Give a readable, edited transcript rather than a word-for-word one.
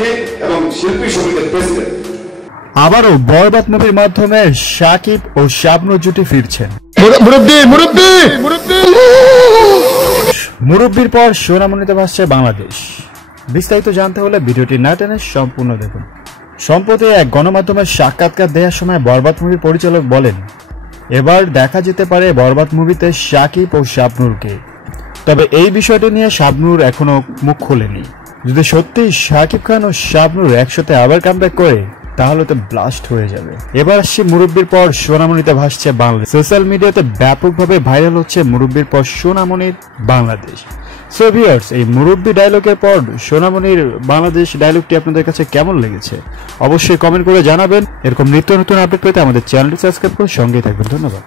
শাকিব এবং শিল্পী সমিতির প্রেসিডেন্ট। আবারও বরবাদ মুভির মাধ্যমে শাকিব ও শাবনূর জুটি ফিরছেন। মুরব্বির পর সোনামণিতে ভাসছে বাংলাদেশ। বিস্তারিত জানতে হলে ভিডিওটি না টেনে সম্পূর্ণ দেখুন। সম্প্রতি এক গণমাধ্যমের সাক্ষাৎকার দেওয়ার সময় বরবাদ মুভির পরিচালক বলেন, এবার দেখা যেতে পারে বরবাদ মুভিতে শাকিব ও শাবনূরকে। তবে এই বিষয়টি নিয়ে শাবনূর এখনো মুখ খোলেনি। যদি সত্যি শাকিব খান ও শাবনূর একসাথে আবার কামব্যাক করে তাহলে তো ব্লাস্ট হয়ে যাবে। এবার আসছে মুরব্বির পর সোনামণিতে ভাসছে বাংলাদেশ। সোশ্যাল মিডিয়াতে ব্যাপকভাবে ভাইরাল হচ্ছে মুরব্বির পর সোনামণির বাংলাদেশ। সো ভিউয়ার্স, এই মুরব্বি ডায়লগের পর সোনামণির বাংলাদেশ ডায়লগটি আপনাদের কাছে কেমন লেগেছে অবশ্যই কমেন্ট করে জানাবেন। এরকম নিত্য নতুন আপডেট পেতে আমাদের চ্যানেলটি সাবস্ক্রাইব করে সঙ্গেই থাকবেন। ধন্যবাদ।